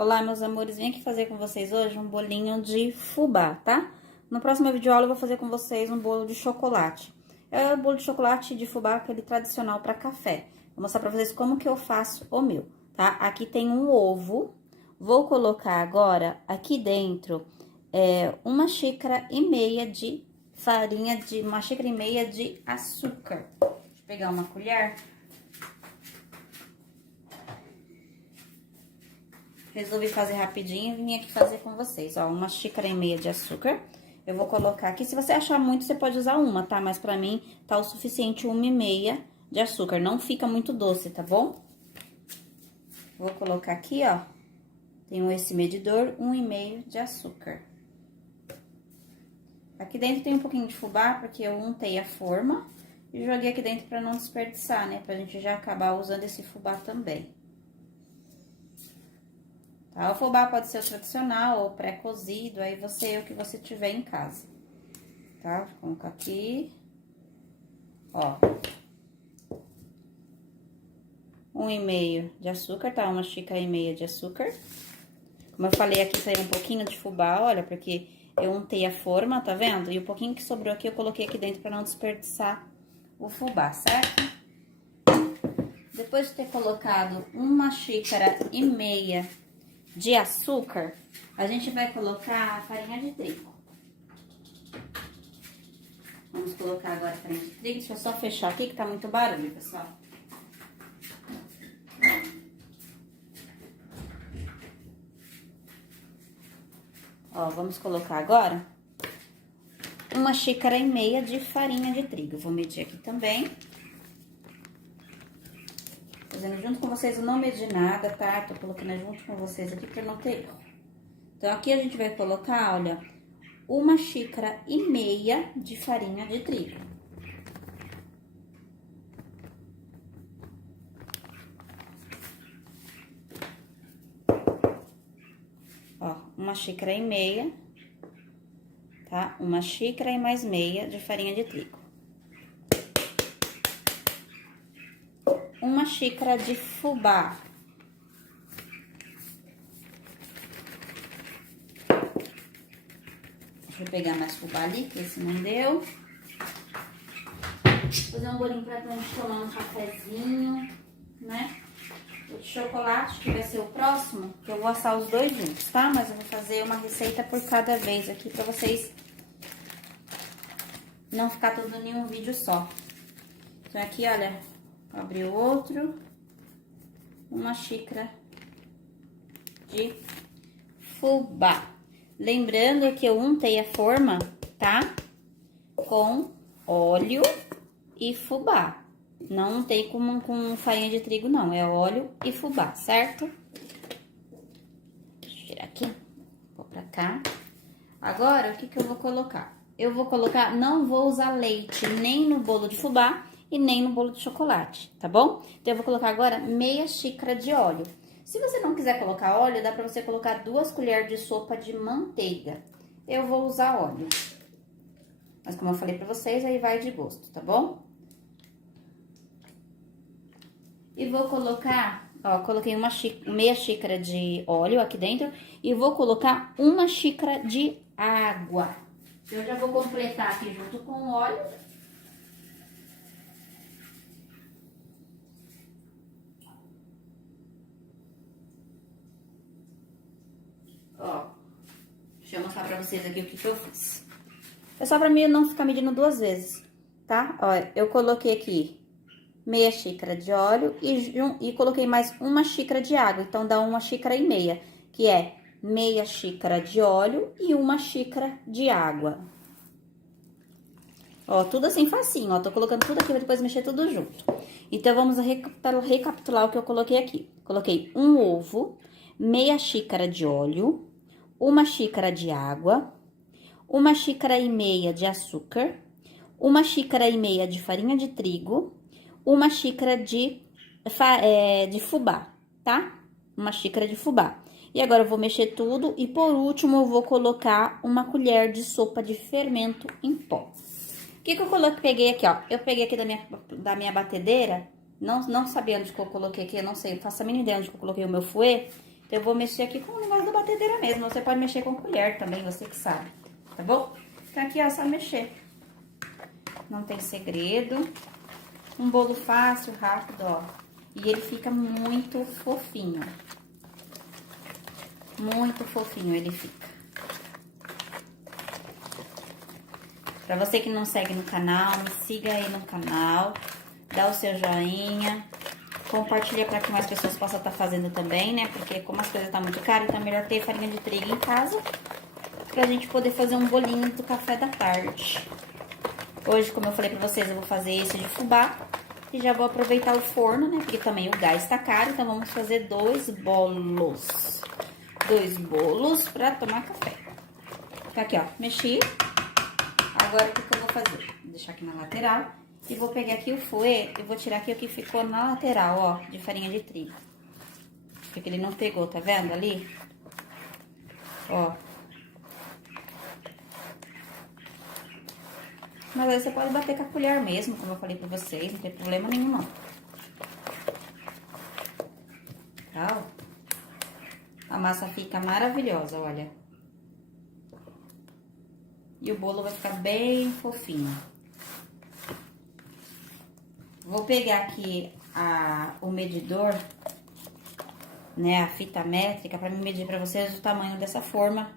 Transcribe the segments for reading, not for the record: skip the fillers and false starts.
Olá, meus amores, vim aqui fazer com vocês hoje um bolinho de fubá, tá? No próximo vídeo aula eu vou fazer com vocês um bolo de chocolate. É o bolo de chocolate de fubá, aquele tradicional para café. Vou mostrar pra vocês como que eu faço o meu, tá? Aqui tem um ovo, vou colocar agora aqui dentro 1,5 xícara de farinha, uma 1,5 xícara de açúcar. Deixa eu pegar uma colher. Resolvi fazer rapidinho e vim aqui fazer com vocês, ó, 1,5 xícara de açúcar. Eu vou colocar aqui, se você achar muito, você pode usar uma, tá? Mas pra mim, tá o suficiente 1,5 de açúcar, não fica muito doce, tá bom? Vou colocar aqui, ó, tenho esse medidor, 1,5 de açúcar. Aqui dentro tem um pouquinho de fubá, porque eu untei a forma e joguei aqui dentro pra não desperdiçar, né? Pra gente já acabar usando esse fubá também. Tá? O fubá pode ser o tradicional ou pré-cozido, aí você o que você tiver em casa, tá? Vou colocar aqui, ó, 1,5 de açúcar, tá? 1,5 xícara de açúcar. Como eu falei, aqui saiu um pouquinho de fubá, olha, porque eu untei a forma, tá vendo? E o pouquinho que sobrou aqui eu coloquei aqui dentro pra não desperdiçar o fubá, certo? Depois de ter colocado 1,5 xícara de açúcar, a gente vai colocar a farinha de trigo. Vamos colocar agora a farinha de trigo. Deixa eu só fechar aqui que tá muito barulho, pessoal. Ó, vamos colocar agora 1,5 xícara de farinha de trigo. Vou medir aqui também. Fazendo junto com vocês, eu não medi nada, tá? Tô colocando junto com vocês aqui pra não ter erro. Então, aqui a gente vai colocar, olha, 1,5 xícara de farinha de trigo. Ó, 1,5 xícara, tá? 1 xícara e mais meia de farinha de trigo. 1 xícara de fubá. Deixa eu pegar mais fubá ali, que esse não deu. Vou fazer um bolinho pra gente tomar um cafezinho, né? O de chocolate, que vai ser o próximo, que eu vou assar os dois juntos, tá? Mas eu vou fazer uma receita por cada vez aqui pra vocês não ficar tudo em um vídeo só. Então, aqui, olha, abri o outro. 1 xícara de fubá. Lembrando que eu untei a forma, tá? Com óleo e fubá. Não untei com farinha de trigo, não. É óleo e fubá, certo? Deixa eu tirar aqui. Vou pra cá. Agora, o que eu vou colocar? Eu vou colocar, não vou usar leite nem no bolo de fubá e nem no bolo de chocolate, tá bom? Então, eu vou colocar agora meia xícara de óleo. Se você não quiser colocar óleo, dá pra você colocar 2 colheres de sopa de manteiga. Eu vou usar óleo. Mas como eu falei pra vocês, aí vai de gosto, tá bom? E vou colocar, ó, coloquei meia xícara de óleo aqui dentro e vou colocar 1 xícara de água. Eu já vou completar aqui junto com o óleo. Ó, deixa eu mostrar pra vocês aqui o que eu fiz. É só pra mim não ficar medindo 2 vezes, tá? Ó, eu coloquei aqui meia xícara de óleo e coloquei mais 1 xícara de água. Então, dá 1,5 xícara, que é meia xícara de óleo e 1 xícara de água. Ó, tudo assim facinho, ó. Tô colocando tudo aqui pra depois mexer tudo junto. Então, vamos recapitular o que eu coloquei aqui. Coloquei um ovo, meia xícara de óleo, 1 xícara de água, 1,5 xícara de açúcar, 1 xícara e meia de farinha de trigo, 1 xícara de fubá, tá? 1 xícara de fubá. E agora eu vou mexer tudo e por último eu vou colocar 1 colher de sopa de fermento em pó. O que eu peguei aqui, ó? Eu peguei aqui da minha batedeira, não sabia onde que eu coloquei aqui, eu não sei, não faço a mínima ideia onde que eu coloquei o meu fouet. Então, eu vou mexer aqui com o negócio da batedeira mesmo. Você pode mexer com colher também, você que sabe, tá bom? Então, aqui, ó, é só mexer. Não tem segredo. Um bolo fácil, rápido, ó. E ele fica muito fofinho. Muito fofinho ele fica. Pra você que não segue no canal, me siga aí no canal. Dá o seu joinha. Compartilha para que mais pessoas possam estar fazendo também, né? Porque como as coisas estão muito caras, então é melhor ter farinha de trigo em casa. Pra gente poder fazer um bolinho do café da tarde. Hoje, como eu falei pra vocês, eu vou fazer esse de fubá. E já vou aproveitar o forno, né? Porque também o gás tá caro, então vamos fazer 2 bolos. 2 bolos pra tomar café. Tá aqui, ó, mexi. Agora, o que eu vou fazer? Vou deixar aqui na lateral. E vou pegar aqui o fouet e vou tirar aqui o que ficou na lateral, ó, de farinha de trigo. Porque ele não pegou, tá vendo ali? Ó. Mas aí você pode bater com a colher mesmo, como eu falei pra vocês, não tem problema nenhum, não. Tá, ó. A massa fica maravilhosa, olha. E o bolo vai ficar bem fofinho. Vou pegar aqui o medidor, né, a fita métrica, pra me medir pra vocês o tamanho dessa forma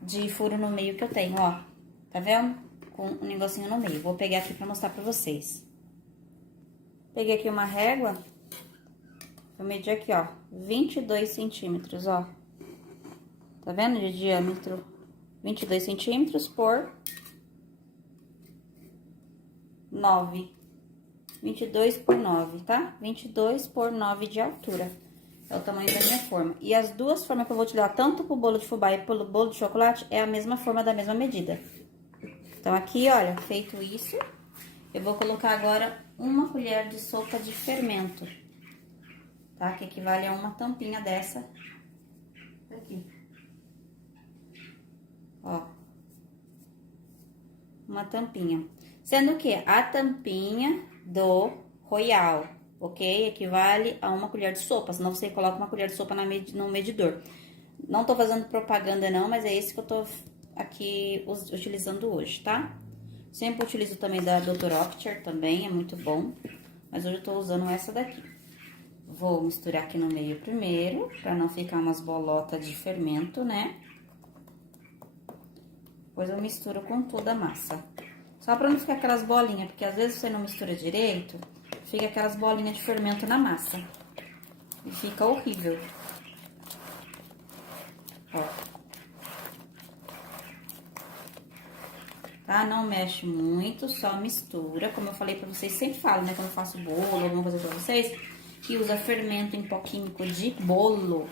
de furo no meio que eu tenho, ó. Tá vendo? Com um negocinho no meio. Vou pegar aqui pra mostrar pra vocês. Peguei aqui uma régua. Vou medir aqui, ó, 22 centímetros, ó. Tá vendo? De diâmetro, 22 centímetros por 9. 22 por 9, tá? 22 por 9 de altura. É o tamanho da minha forma. E as duas formas que eu vou utilizar, tanto pro bolo de fubá e pro bolo de chocolate, é a mesma forma da mesma medida. Então, aqui, olha, feito isso, eu vou colocar agora 1 colher de sopa de fermento, tá? Que equivale a uma tampinha dessa aqui. Ó. Uma tampinha. Sendo que a tampinha do Royal, ok? Equivale a 1 colher de sopa, senão você coloca 1 colher de sopa no medidor. Não tô fazendo propaganda não, mas é esse que eu tô aqui utilizando hoje, tá? Sempre utilizo também da Dr. Oetker também, é muito bom. Mas hoje eu tô usando essa daqui. Vou misturar aqui no meio primeiro, pra não ficar umas bolotas de fermento, né? Depois eu misturo com toda a massa. Só pra não ficar aquelas bolinhas, porque às vezes você não mistura direito, fica aquelas bolinhas de fermento na massa. E fica horrível. Ó. Tá? Não mexe muito, só mistura. Como eu falei pra vocês, sempre falo, né? Quando eu faço bolo, alguma coisa pra vocês, que usa fermento em pó químico de bolo,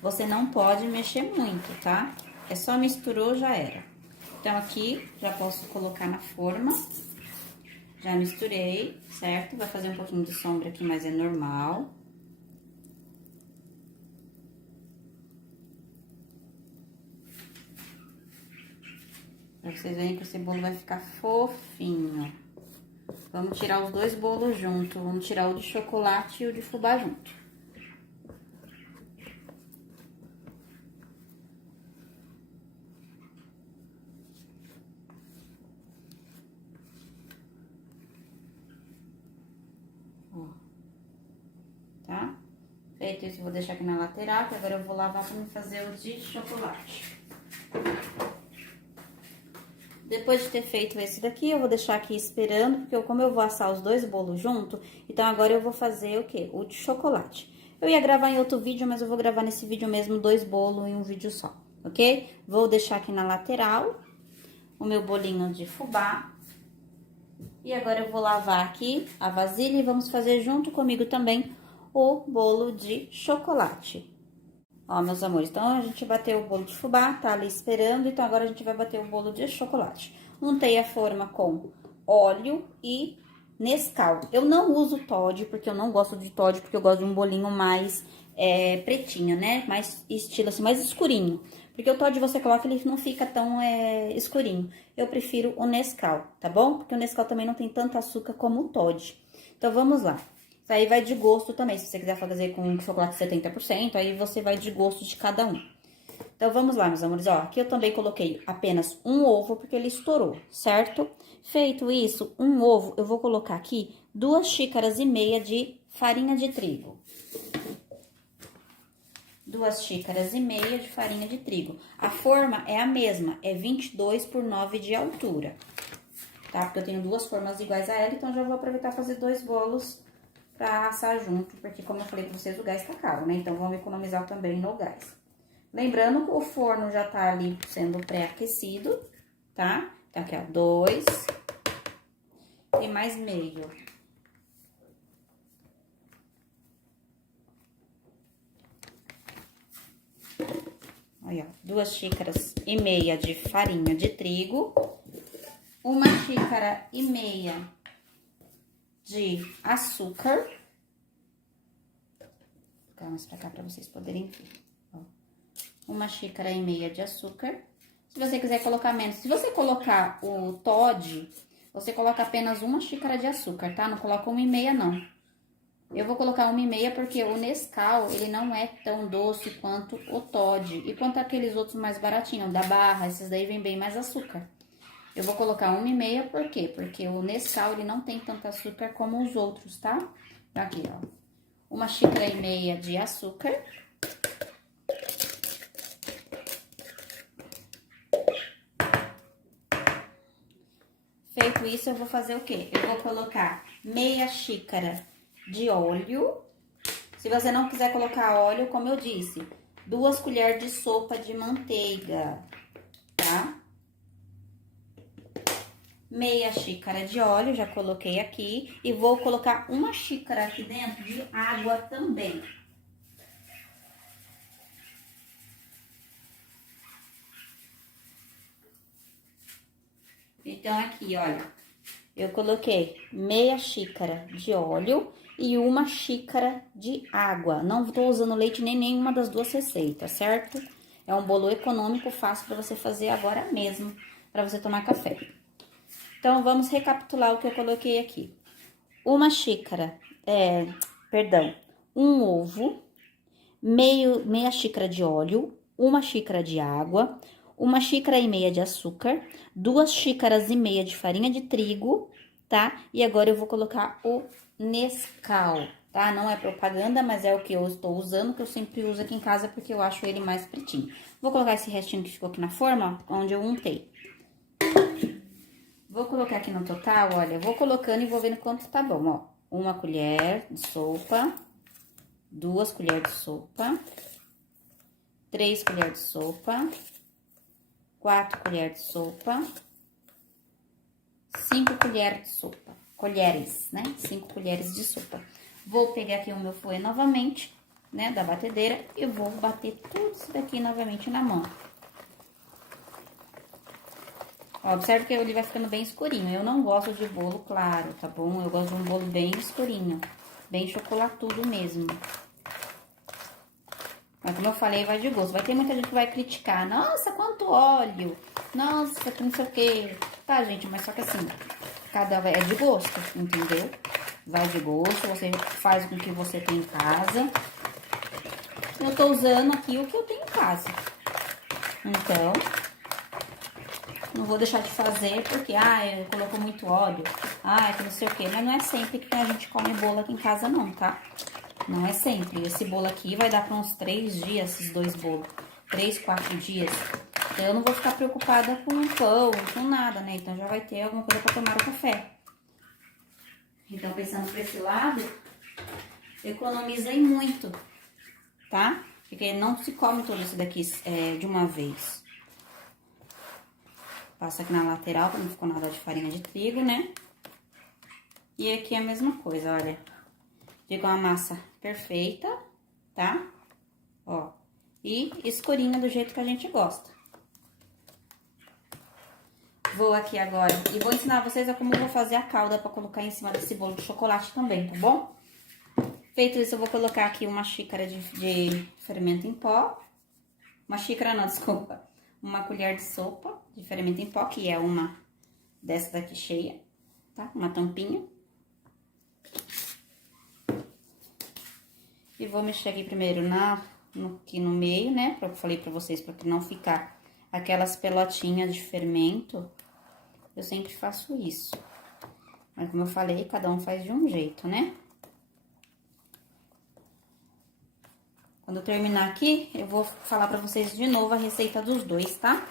você não pode mexer muito, tá? É só misturou, já era. Então, aqui, já posso colocar na forma. Já misturei, certo? Vai fazer um pouquinho de sombra aqui, mas é normal. Pra vocês verem que esse bolo vai ficar fofinho. Vamos tirar os 2 bolos junto. Vamos tirar o de chocolate e o de fubá junto. Ó. Tá? Feito isso, vou deixar aqui na lateral, que agora eu vou lavar pra me fazer o de chocolate. Depois de ter feito esse daqui, eu vou deixar aqui esperando, porque como eu vou assar os 2 bolos junto, então agora eu vou fazer o quê? O de chocolate. Eu ia gravar em outro vídeo, mas eu vou gravar nesse vídeo mesmo 2 bolos em um vídeo só, ok? Vou deixar aqui na lateral o meu bolinho de fubá. E agora eu vou lavar aqui a vasilha e vamos fazer junto comigo também o bolo de chocolate. Ó, meus amores, então a gente bateu o bolo de fubá, tá ali esperando, então agora a gente vai bater o bolo de chocolate. Untei a forma com óleo e Nescau. Eu não uso Toddy, porque eu não gosto de Toddy, porque eu gosto de um bolinho mais pretinho, né? Mais estilo assim, mais escurinho. Porque o Toddy você coloca, ele não fica tão escurinho. Eu prefiro o Nescau, tá bom? Porque o Nescau também não tem tanto açúcar como o Toddy. Então, vamos lá. Isso aí vai de gosto também. Se você quiser fazer com chocolate 70%, aí você vai de gosto de cada um. Então, vamos lá, meus amores. Ó, aqui eu também coloquei apenas um ovo, porque ele estourou, certo? Feito isso, um ovo, eu vou colocar aqui 2,5 xícaras de farinha de trigo. 2,5 xícaras de farinha de trigo. A forma é a mesma, é 22 por 9 de altura, tá? Porque eu tenho duas formas iguais a ela, então já vou aproveitar e fazer 2 bolos pra assar junto, porque como eu falei pra vocês, o gás tá caro, né? Então, vamos economizar também no gás. Lembrando que o forno já tá ali sendo pré-aquecido, tá? Então, aqui, ó, 2 e mais meio. Olha, ó, 2,5 xícaras de farinha de trigo, 1,5 xícara de açúcar. Vou colocar mais pra cá pra vocês poderem ver. Ó, 1,5 xícara de açúcar. Se você quiser colocar menos, se você colocar o Toddy, você coloca apenas 1 xícara de açúcar, tá? Não coloca 1,5, não. Eu vou colocar 1,5 porque o Nescau, ele não é tão doce quanto o Toddy. E quanto aqueles outros mais baratinhos, da Barra, esses daí vem bem mais açúcar. Eu vou colocar 1,5 por quê? Porque o Nescau, ele não tem tanto açúcar como os outros, tá? Então, aqui, ó. 1,5 xícara de açúcar. Feito isso, eu vou fazer o quê? Eu vou colocar meia xícara de óleo. Se você não quiser colocar óleo, como eu disse, 2 colheres de sopa de manteiga, tá? Meia xícara de óleo, já coloquei aqui. E vou colocar 1 xícara aqui dentro de água também. Então, aqui, olha, eu coloquei meia xícara de óleo e 1 xícara de água. Não tô usando leite nem nenhuma das duas receitas, certo? É um bolo econômico, fácil para você fazer agora mesmo, para você tomar café. Então, vamos recapitular o que eu coloquei aqui. 1 xícara, um ovo, meia xícara de óleo, 1 xícara de água, 1,5 xícara de açúcar, 2,5 xícaras de farinha de trigo, tá? E agora eu vou colocar o Nescau, tá? Não é propaganda, mas é o que eu estou usando, que eu sempre uso aqui em casa, porque eu acho ele mais pretinho. Vou colocar esse restinho que ficou aqui na forma, ó, onde eu untei. Vou colocar aqui no total, olha, eu vou colocando e vou vendo quanto tá bom, ó. 1 colher de sopa, 2 colheres de sopa, 3 colheres de sopa, 4 colheres de sopa, 5 colheres de sopa, colheres, né? 5 colheres de sopa. Vou pegar aqui o meu fouet novamente, né, da batedeira, e vou bater tudo isso daqui novamente na mão. Ó, observe que ele vai ficando bem escurinho. Eu não gosto de bolo claro, tá bom? Eu gosto de um bolo bem escurinho, bem chocolatudo mesmo. Mas como eu falei, vai de gosto. Vai ter muita gente que vai criticar. Nossa, quanto óleo! Nossa, que não sei o quê. Tá, gente, mas só que assim, cada é de gosto, entendeu? Vai de gosto, você faz com o que você tem em casa. Eu tô usando aqui o que eu tenho em casa. Então, não vou deixar de fazer porque, colocou muito óleo. Que não sei o quê. Mas não é sempre que a gente come bolo aqui em casa, não, tá? Não é sempre. Esse bolo aqui vai dar para uns 3 dias, esses 2 bolos. 3, 4 dias. Então, eu não vou ficar preocupada com pão, com nada, né? Então, já vai ter alguma coisa para tomar o café. Então, pensando por esse lado, economizei muito, tá? Porque não se come todo isso daqui de uma vez. Passa aqui na lateral, pra não ficar nada de farinha de trigo, né? E aqui é a mesma coisa, olha. Fica uma massa perfeita, tá? Ó, e escurinha do jeito que a gente gosta. Vou aqui agora e vou ensinar vocês a como eu vou fazer a calda pra colocar em cima desse bolo de chocolate também, tá bom? Feito isso, eu vou colocar aqui 1 xícara de fermento em pó. 1 xícara não, desculpa. 1 colher de sopa de fermento em pó, que é uma dessa daqui cheia, tá? Uma tampinha. E vou mexer aqui primeiro aqui no meio, né? Eu falei pra vocês, pra que não ficar aquelas pelotinhas de fermento. Eu sempre faço isso. Mas como eu falei, cada um faz de um jeito, né? Quando eu terminar aqui, eu vou falar pra vocês de novo a receita dos dois, tá?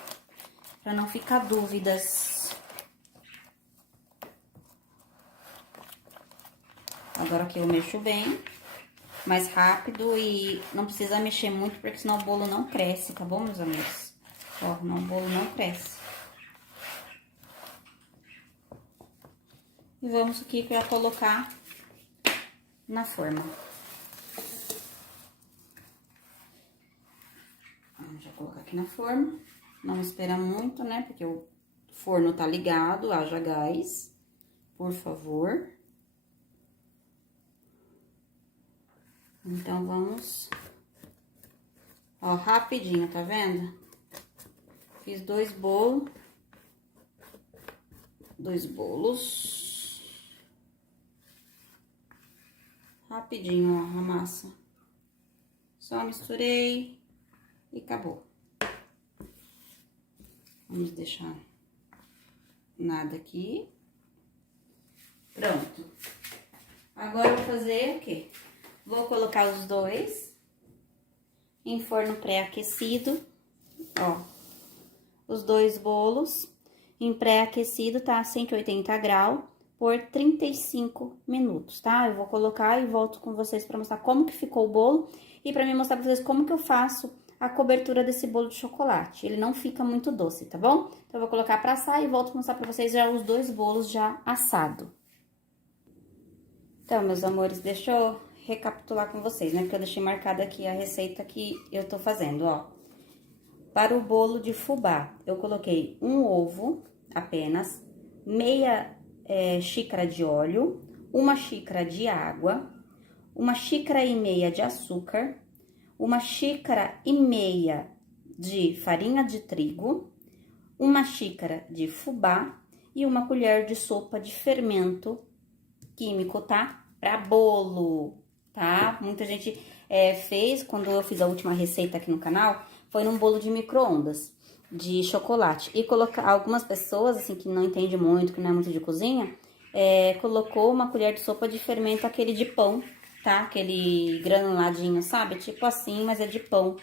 Pra não ficar dúvidas. Agora aqui eu mexo bem, mais rápido e não precisa mexer muito, porque senão o bolo não cresce, tá bom, meus amigos? Ó, não, o bolo não cresce. E vamos aqui pra colocar na forma. Vamos já colocar aqui na forma. Não espera muito, né? Porque o forno tá ligado, haja gás, por favor. Então, vamos... Ó, rapidinho, tá vendo? Fiz dois bolos. Rapidinho, ó, a massa. Só misturei e acabou. Vamos deixar nada aqui. Pronto. Agora eu vou fazer o quê? Vou colocar os dois em forno pré-aquecido, ó. Os dois bolos em pré-aquecido, tá? A 180 graus por 35 minutos, tá? Eu vou colocar e volto com vocês pra mostrar como que ficou o bolo e pra mim mostrar pra vocês como que eu faço a cobertura desse bolo de chocolate. Ele não fica muito doce, tá bom? Então, eu vou colocar pra assar e volto a mostrar pra vocês já os dois bolos já assado. Então, meus amores, deixa eu recapitular com vocês, né? Porque eu deixei marcada aqui a receita que eu tô fazendo, ó. Para o bolo de fubá, eu coloquei um ovo apenas, meia xícara de óleo, uma xícara de água, uma xícara e meia de açúcar, uma xícara e meia de farinha de trigo, uma xícara de fubá e uma colher de sopa de fermento químico, tá? Para bolo, tá? Muita gente fez, quando eu fiz a última receita aqui no canal, foi num bolo de micro-ondas, de chocolate. E algumas pessoas, assim, que não entendem muito, que não é muito de cozinha, colocou uma colher de sopa de fermento, aquele de pão, tá? Aquele granuladinho, sabe? Tipo assim, mas é de pão.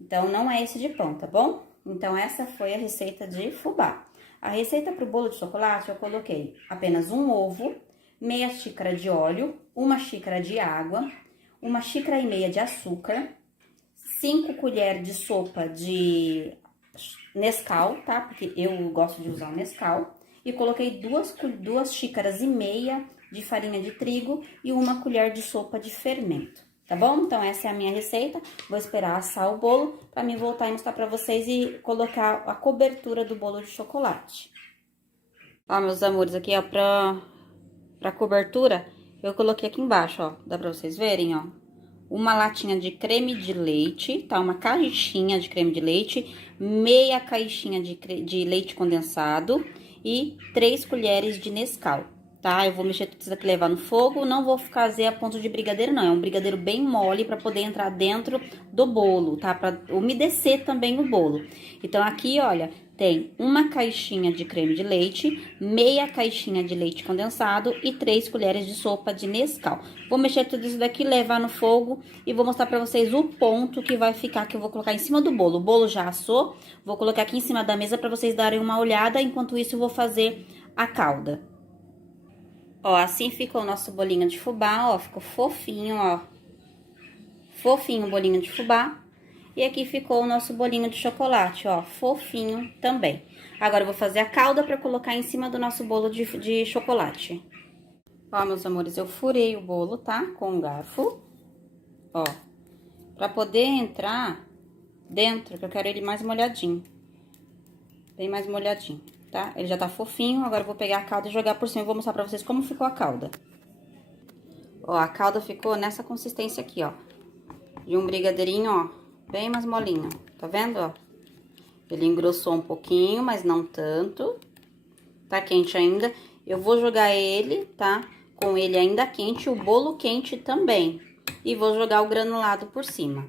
Então, não é esse de pão, tá bom? Então, essa foi a receita de fubá. A receita pro bolo de chocolate, eu coloquei apenas um ovo, meia xícara de óleo, uma xícara de água, uma xícara e meia de açúcar, 5 colheres de sopa de Nescau, tá? Porque eu gosto de usar o Nescau. E coloquei duas xícaras e meia de farinha de trigo e uma colher de sopa de fermento, tá bom? Então, essa é a minha receita. Vou esperar assar o bolo pra mim voltar e mostrar pra vocês e colocar a cobertura do bolo de chocolate. Ó, meus amores, aqui, ó, pra cobertura, eu coloquei aqui embaixo, ó. Dá pra vocês verem, ó. Uma latinha de creme de leite, tá? Uma caixinha de creme de leite, meia caixinha de leite condensado e 3 colheres de Nescau, tá? Eu vou mexer tudo isso aqui, levar no fogo, não vou fazer a ponto de brigadeiro, não. É um brigadeiro bem mole pra poder entrar dentro do bolo, tá? Pra umedecer também o bolo. Então, aqui, olha, tem uma caixinha de creme de leite, meia caixinha de leite condensado e 3 colheres de sopa de Nescau. Vou mexer tudo isso daqui, levar no fogo e vou mostrar pra vocês o ponto que vai ficar, que eu vou colocar em cima do bolo. O bolo já assou, vou colocar aqui em cima da mesa pra vocês darem uma olhada. Enquanto isso, eu vou fazer a calda. Ó, assim ficou o nosso bolinho de fubá, ó, ficou fofinho, ó. Fofinho o bolinho de fubá. E aqui ficou o nosso bolinho de chocolate, ó, fofinho também. Agora, eu vou fazer a calda pra colocar em cima do nosso bolo de chocolate. Ó, meus amores, eu furei o bolo, tá? Com um garfo, ó. Pra poder entrar dentro, que eu quero ele mais molhadinho. Bem mais molhadinho, tá? Ele já tá fofinho, agora eu vou pegar a calda e jogar por cima. Eu vou mostrar pra vocês como ficou a calda. Ó, a calda ficou nessa consistência aqui, ó. De um brigadeirinho, ó. Bem mais molinho, tá vendo, ó? Ele engrossou um pouquinho, mas não tanto. Tá quente ainda. Eu vou jogar ele, tá? Com ele ainda quente, o bolo quente também. e vou jogar o granulado por cima.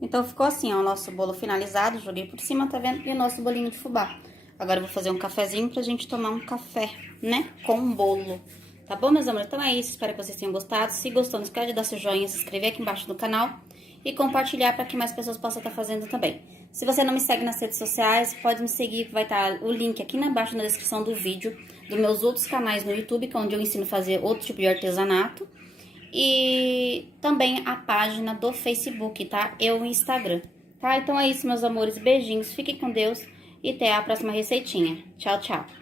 Então, ficou assim, ó, o nosso bolo finalizado, joguei por cima, tá vendo? E o nosso bolinho de fubá. Agora, eu vou fazer um cafezinho pra gente tomar um café, né? Com um bolo. Tá bom, meus amores? Então é isso, espero que vocês tenham gostado. Se gostou, não esquece de dar seu joinha, se inscrever aqui embaixo no canal e compartilhar para que mais pessoas possam estar fazendo também. Se você não me segue nas redes sociais, pode me seguir, vai estar o link aqui embaixo na descrição do vídeo, dos meus outros canais no YouTube, que é onde eu ensino a fazer outro tipo de artesanato. E também a página do Facebook, tá? E o Instagram, tá? Então é isso, meus amores. Beijinhos, fiquem com Deus e até a próxima receitinha. Tchau, tchau.